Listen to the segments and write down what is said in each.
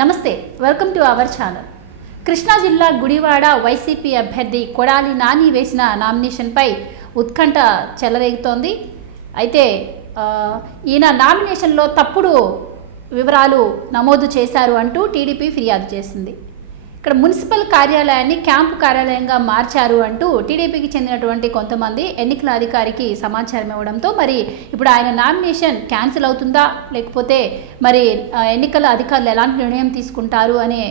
Namaste welcome to our channel Krishna జిల్లా Gudivada YCP అభ్యర్థి కొడాలి నాని వేసిన నామినేషన్పై ఉత్కంఠ చెలరేగుతోంది. అయితే ఈయన నామినేషన్లో తప్పుడు వివరాలు నమోదు చేశారు అంటూ టీడీపీ ఫిర్యాదు చేసింది. ఇక్కడ మున్సిపల్ కార్యాలయాన్ని క్యాంపు కార్యాలయంగా మార్చారు అంటూ టీడీపీకి చెందినటువంటి కొంతమంది ఎన్నికల అధికారికి సమాచారం ఇవ్వడంతో మరి ఇప్పుడు ఆయన నామినేషన్ క్యాన్సిల్ అవుతుందా? లేకపోతే మరి ఎన్నికల అధికారులు ఎలాంటి నిర్ణయం తీసుకుంటారు అనే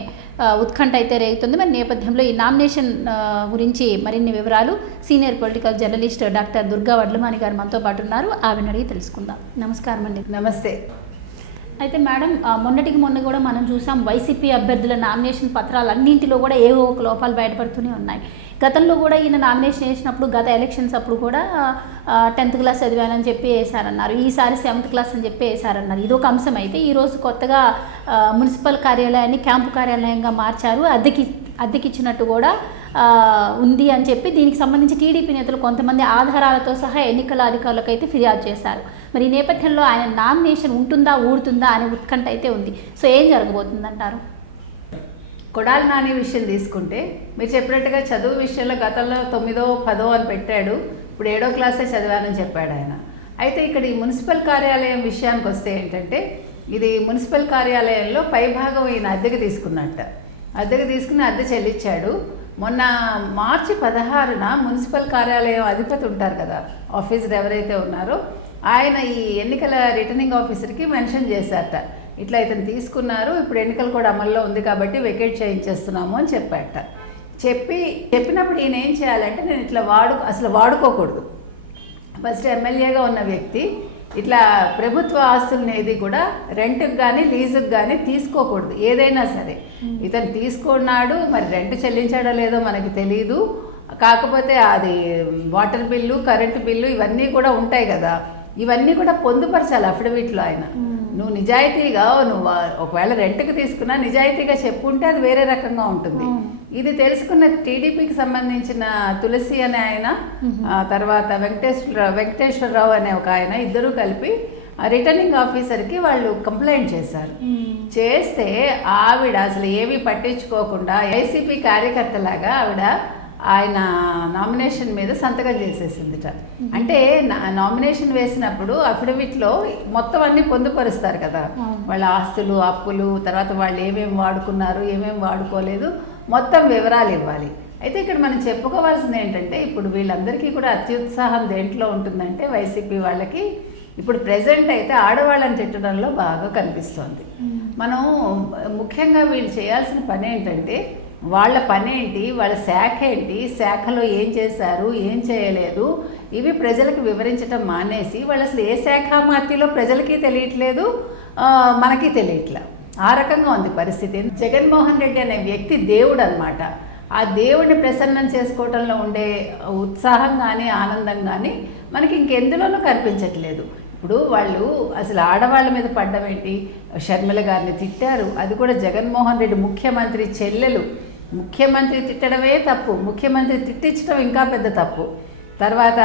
ఉత్కంఠ అయితే రేగుతుంది. మరి నేపథ్యంలో ఈ నామినేషన్ గురించి మరిన్ని వివరాలు senior political journalist doctor Durga Vadlamani garu మనతో పాటు ఉన్నారు. ఆవిడని అడిగి తెలుసుకుందాం. నమస్కారం అండి నమస్తే. అయితే మేడం మొన్నటికి మొన్న కూడా మనం చూసాం వైసీపీ అభ్యర్థుల నామినేషన్ పత్రాలు అన్నింటిలో కూడా ఏవో ఒక లోపాలు బయటపడుతూనే ఉన్నాయి. గతంలో కూడా ఈయన నామినేషన్ వేసినప్పుడు గత ఎలక్షన్స్ అప్పుడు కూడా టెన్త్ క్లాస్ చదివానని చెప్పి వేశారన్నారు. ఈసారి సెవెంత్ క్లాస్ అని చెప్పి వేశారన్నారు. ఇది ఒక అంశం అయితే. ఈరోజు కొత్తగా మున్సిపల్ కార్యాలయాన్ని క్యాంపు కార్యాలయంగా మార్చారు. అద్దెకి అద్దెకిచ్చినట్టు కూడా ఉంది అని చెప్పి. దీనికి సంబంధించి టీడీపీ నేతలు కొంతమంది ఆధారాలతో సహా ఎన్నికల అధికారులకైతే ఫిర్యాదు చేశారు. మరి ఈ నేపథ్యంలో ఆయన నామినేషన్ ఉంటుందా ఊడుతుందా అనే ఉత్కంఠ అయితే ఉంది. సో ఏం జరగబోతుందంటారు? కొడాలి నాని విషయం తీసుకుంటే మీరు చెప్పినట్టుగా చదువు విషయంలో గతంలో తొమ్మిదో పదో అని పెట్టాడు. ఇప్పుడు ఏడో క్లాసే చదివానని చెప్పాడు ఆయన. అయితే ఇక్కడ ఈ మున్సిపల్ కార్యాలయం విషయానికి వస్తే ఏంటంటే ఇది మున్సిపల్ కార్యాలయంలో పైభాగం ఈయన అద్దెకి తీసుకున్నట్ట. అద్దెకి తీసుకుని అద్దె చెల్లించాడు. మొన్న మార్చి పదహారున మున్సిపల్ కార్యాలయం అధిపతి ఉంటారు కదా ఆఫీసర్ ఎవరైతే ఉన్నారో ఆయన ఈ ఎన్నికల రిటర్నింగ్ ఆఫీసర్కి మెన్షన్ చేశారట. ఇట్లా ఇతను తీసుకున్నారు ఇప్పుడు ఎన్నికలు కూడా అమల్లో ఉంది కాబట్టి వెకేట్ చేయించేస్తున్నాము అని చెప్పాట చెప్పి చెప్పినప్పుడు ఈయన ఏం చేయాలంటే నేను ఇట్లా వాడు అసలు వాడుకోకూడదు. ఫస్ట్ ఎమ్మెల్యేగా ఉన్న వ్యక్తి ఇట్లా ప్రభుత్వ ఆస్తుల్ని ఏది కూడా రెంట్కి కానీ లీజుకి కానీ తీసుకోకూడదు ఏదైనా సరే. ఇతను తీసుకున్నాడు మరి రెంట్ చెల్లించాడో లేదో మనకి తెలియదు కాకపోతే అది వాటర్ బిల్లు కరెంటు బిల్లు ఇవన్నీ కూడా ఉంటాయి కదా. ఇవన్నీ కూడా పొందుపరచాలి అఫిడవిట్లో ఆయన. నువ్వు నిజాయితీగా నువ్వు ఒకవేళ రెంట్కి తీసుకున్నా నిజాయితీగా చెప్పుంటే అది వేరే రకంగా ఉంటుంది. ఇది తెలుసుకున్న టీడీపీకి సంబంధించిన తులసి అనే ఆయన ఆ తర్వాత వెంకటేశ్వర వెంకటేశ్వరరావు అనే ఒక ఆయన ఇద్దరూ కలిపి ఆ రిటర్నింగ్ ఆఫీసర్కి వాళ్ళు కంప్లైంట్ చేశారు. చేస్తే ఆవిడ అసలు ఏమీ పట్టించుకోకుండా వైసీపీ కార్యకర్తలాగా ఆవిడ ఆయన నామినేషన్ మీద సంతకం చేసేసిందిట. అంటే నామినేషన్ వేసినప్పుడు అఫిడవిట్లో మొత్తం అన్ని పొందుపరుస్తారు కదా. వాళ్ళ ఆస్తులు అప్పులు తర్వాత వాళ్ళు ఏమేమి వాడుకున్నారు ఏమేమి వాడుకోలేదు మొత్తం వివరాలు ఇవ్వాలి. అయితే ఇక్కడ మనం చెప్పుకోవాల్సింది ఏంటంటే ఇప్పుడు వీళ్ళందరికీ కూడా అత్యుత్సాహం దేంట్లో ఉంటుందంటే వైసీపీ వాళ్ళకి ఇప్పుడు ప్రజెంట్ అయితే ఆడవాళ్ళని తిట్టడంలో బాగా కనిపిస్తోంది. మనం ముఖ్యంగా వీళ్ళు చేయాల్సిన పని ఏంటంటే వాళ్ళ పని ఏంటి వాళ్ళ శాఖ ఏంటి శాఖలో ఏం చేశారు ఏం చేయలేదు ఇవి ప్రజలకు వివరించటం మానేసి వాళ్ళు అసలు ఏ శాఖ మార్తిలో ప్రజలకి తెలియట్లేదు మనకి తెలియట్లే. ఆ రకంగా ఉంది పరిస్థితి. జగన్మోహన్ రెడ్డి అనే వ్యక్తి దేవుడు అనమాట ఆ దేవుడిని ప్రసన్నం చేసుకోవటంలో ఉండే ఉత్సాహం కానీ ఆనందం కానీ మనకి ఇంకెందులోనూ కనిపించట్లేదు. ఇప్పుడు వాళ్ళు అసలు ఆడవాళ్ళ మీద పడ్డం ఏంటి? షర్మిల గారిని తిట్టారు. అది కూడా జగన్మోహన్ రెడ్డి ముఖ్యమంత్రి చెల్లెలు. ముఖ్యమంత్రి తిట్టడమే తప్పు ముఖ్యమంత్రి తిట్టించడం ఇంకా పెద్ద తప్పు. తర్వాత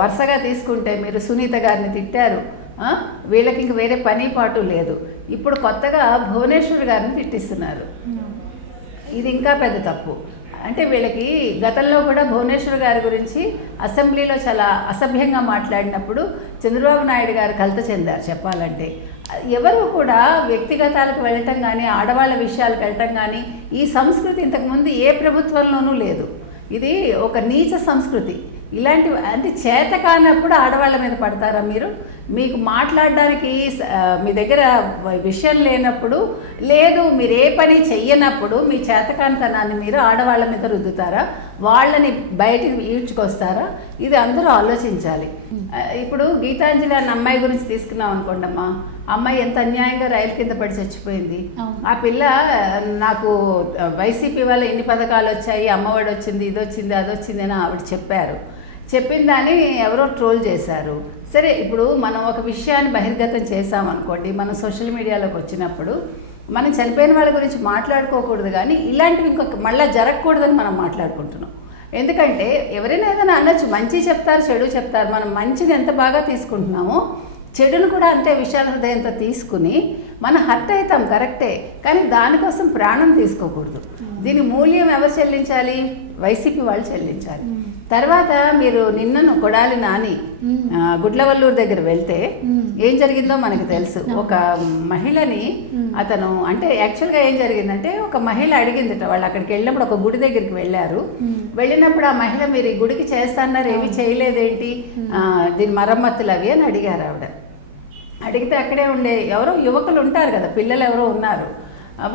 వరుసగా తీసుకుంటే మీరు సునీత గారిని తిట్టారు. వీళ్ళకి ఇంక వేరే పని పాటు లేదు. ఇప్పుడు కొత్తగా భువనేశ్వర్ గారిని తిట్టిస్తున్నారు. ఇది ఇంకా పెద్ద తప్పు. అంటే వీళ్ళకి గతంలో కూడా భువనేశ్వర్ గారి గురించి అసెంబ్లీలో చాలా అసభ్యంగా మాట్లాడినప్పుడు చంద్రబాబు నాయుడు గారు కలత చెందారు చెప్పాలంటే. ఎవరు కూడా వ్యక్తిగతాలకు వెళ్ళటం కానీ ఆడవాళ్ళ విషయాలకు వెళ్ళటం కానీ ఈ సంస్కృతి ఇంతకుముందు ఏ ప్రభుత్వంలోనూ లేదు. ఇది ఒక నీచ సంస్కృతి. ఇలాంటి అంటే చేత కానప్పుడు ఆడవాళ్ళ మీద పడతారా మీరు? మీకు మాట్లాడడానికి మీ దగ్గర విషయం లేనప్పుడు లేదు మీరు ఏ పని చెయ్యనప్పుడు మీ చేతకానితనాన్ని మీరు ఆడవాళ్ళ మీద రుద్దుతారా? వాళ్ళని బయటికి ఈడ్చుకొస్తారా? ఇది అందరూ ఆలోచించాలి. ఇప్పుడు గీతాంజలి అన్న అమ్మాయి గురించి తీసుకున్నాం అనుకోండి అమ్మా అమ్మాయి ఎంత అన్యాయంగా రైలు కింద పడి చచ్చిపోయింది. ఆ పిల్ల నాకు వైసీపీ వల్ల ఎన్ని పథకాలు వచ్చాయి అమ్మఒడి వచ్చింది ఇది వచ్చింది అది వచ్చింది అని ఆవిడ చెప్పారు. చెప్పిన దాన్ని ఎవరో ట్రోల్ చేశారు. సరే ఇప్పుడు మనం ఒక విషయాన్ని బహిర్గతం చేసామనుకోండి మనం సోషల్ మీడియాలోకి వచ్చినప్పుడు మనం చనిపోయిన వాళ్ళ గురించి మాట్లాడుకోకూడదు కానీ ఇలాంటివి ఇంకొక మళ్ళీ జరగకూడదని మనం మాట్లాడుకుంటున్నాం. ఎందుకంటే ఎవరైనా ఏదైనా అనొచ్చు మంచి చెప్తారు చెడు చెప్తారు మనం మంచిది ఎంత బాగా తీసుకుంటున్నామో చెడును కూడా అంతే విశాల హృదయంతో తీసుకుని మనం హర్ట్ అవుతాం కరెక్టే. కానీ దానికోసం ప్రాణం తీసుకోకూడదు. దీని మూల్యం ఎవరు చెల్లించాలి? వైసీపీ వాళ్ళు చెల్లించాలి. తర్వాత మీరు నిన్నను కొడాలి నాని గుడ్లవల్లూరు దగ్గర వెళ్తే ఏం జరిగిందో మనకు తెలుసు. ఒక మహిళని అతను అంటే యాక్చువల్గా ఏం జరిగిందంటే ఒక మహిళ అడిగిందట వాళ్ళు అక్కడికి వెళ్ళినప్పుడు ఒక గుడి దగ్గరికి వెళ్ళారు. వెళ్ళినప్పుడు ఆ మహిళ మీరు ఈ గుడికి చేస్తాన్నారు ఏమి చేయలేదేంటి? దీని మరమ్మతులు అవి అని అడిగారు ఆవిడ. అడిగితే అక్కడే ఉండే ఎవరో యువకులు ఉంటారు కదా పిల్లలు ఎవరో ఉన్నారు.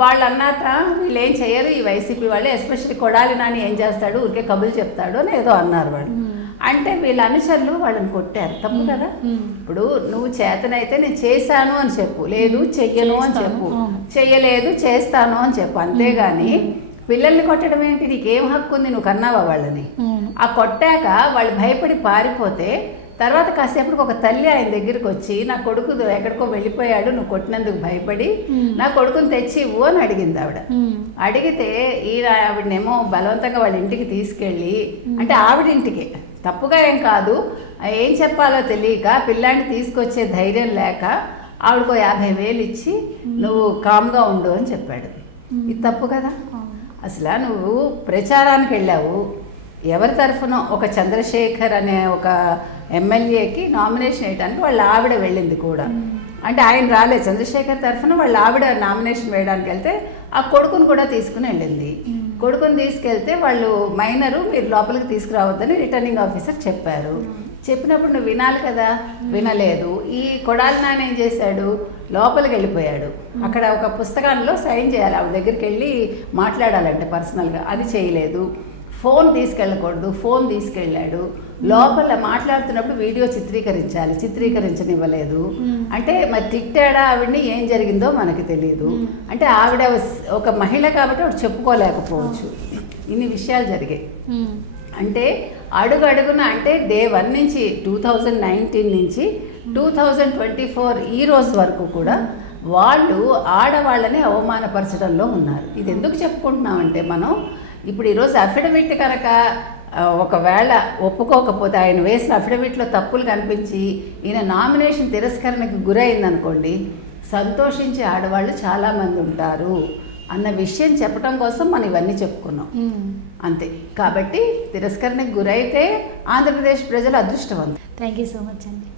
వాళ్ళు అన్నట వీళ్ళు ఏం చేయరు ఈ వైసీపీ వాళ్ళు ఎస్పెషల్లీ కొడాలి నాని ఏం చేస్తాడు ఊరికే కబులు చెప్తాడు అని ఏదో అన్నారు వాళ్ళు. అంటే వీళ్ళ అనుచరులు వాళ్ళని కొట్టారు తప్పు కదా? ఇప్పుడు నువ్వు చేతనైతే నేను చేశాను అని చెప్పు లేదు చెయ్యను అని చెప్పు చెయ్యలేదు చేస్తాను అని చెప్పు అంతేగాని పిల్లల్ని కొట్టడం ఏంటి? నీకేం హక్కు ఉంది నువ్వు కన్నావా వాళ్ళని? ఆ కొట్టాక వాళ్ళు భయపడి పారిపోతే తర్వాత కాసేపటికి ఒక తల్లి ఆయన దగ్గరికి వచ్చి నా కొడుకు ఎక్కడికో వెళ్ళిపోయాడు నువ్వు కొట్టినందుకు భయపడి నా కొడుకుని తెచ్చి ఇవ్వు అని అడిగింది ఆవిడ. అడిగితే ఈయన ఆవిడనేమో బలవంతంగా వాళ్ళ ఇంటికి తీసుకెళ్ళి అంటే ఆవిడ ఇంటికి తప్పుగా ఏం కాదు ఏం చెప్పాలో తెలియక పిల్లాన్ని తీసుకొచ్చే ధైర్యం లేక ఆవిడకో యాభై వేలు ఇచ్చి నువ్వు కామ్గా ఉండు అని చెప్పాడు. ఇది తప్పు కదా? అసలు నువ్వు ప్రచారానికి వెళ్ళావు. ఎవరి తరఫున ఒక చంద్రశేఖర్ అనే ఒక ఎమ్మెల్యేకి నామినేషన్ వేయడానికి వాళ్ళ ఆవిడ వెళ్ళింది కూడా. అంటే ఆయన రాలేదు. చంద్రశేఖర్ తరఫున వాళ్ళ ఆవిడ నామినేషన్ వేయడానికి వెళ్తే ఆ కొడుకుని కూడా తీసుకుని వెళ్ళింది. కొడుకుని తీసుకెళ్తే వాళ్ళు మైనరు మీరు లోపలికి తీసుకురావద్దని రిటర్నింగ్ ఆఫీసర్ చెప్పారు. చెప్పినప్పుడు నువ్వు వినాలి కదా? వినలేదు. ఈ కొడాలి నాన్న ఏం చేశాడు? లోపలికి వెళ్ళిపోయాడు. అక్కడ ఒక పుస్తకంలో సైన్ చేయాలి. ఆవిడ దగ్గరికి వెళ్ళి మాట్లాడాలంటే పర్సనల్గా అది చేయలేదు. ఫోన్ తీసుకెళ్ళకూడదు. ఫోన్ తీసుకెళ్ళాడు. లోపల మాట్లాడుతున్నప్పుడు వీడియో చిత్రీకరించాలి చిత్రీకరించనివ్వలేదు. అంటే మరి తిట్టాడా ఆవిడని ఏం జరిగిందో మనకి తెలియదు అంటే ఆవిడ ఒక మహిళ కాబట్టి ఆవిడ చెప్పుకోలేకపోవచ్చు. ఇన్ని విషయాలు జరిగాయి. అంటే అడుగు అడుగున అంటే డే వన్ నుంచి టూ థౌజండ్ నైన్టీన్ నుంచి టూ థౌజండ్ ట్వంటీ ఫోర్ ఈ రోజు వరకు కూడా వాళ్ళు ఆడవాళ్ళని అవమానపరచడంలో ఉన్నారు. ఇది ఎందుకు చెప్పుకుంటున్నామంటే మనం ఇప్పుడు ఈరోజు అఫిడవిట్ కనుక ఒకవేళ ఒప్పుకోకపోతే ఆయన వేసిన అఫిడవిట్లో తప్పులు కనిపించి ఈయన నామినేషన్ తిరస్కరణకు గురైందనుకోండి సంతోషించే ఆడవాళ్ళు చాలామంది ఉంటారు అన్న విషయం చెప్పడం కోసం మనం ఇవన్నీ చెప్పుకున్నాం. అంతే. కాబట్టి తిరస్కరణకు గురైతే ఆంధ్రప్రదేశ్ ప్రజలు అదృష్టవంతులు. థ్యాంక్ యూ సో మచ్ అండి.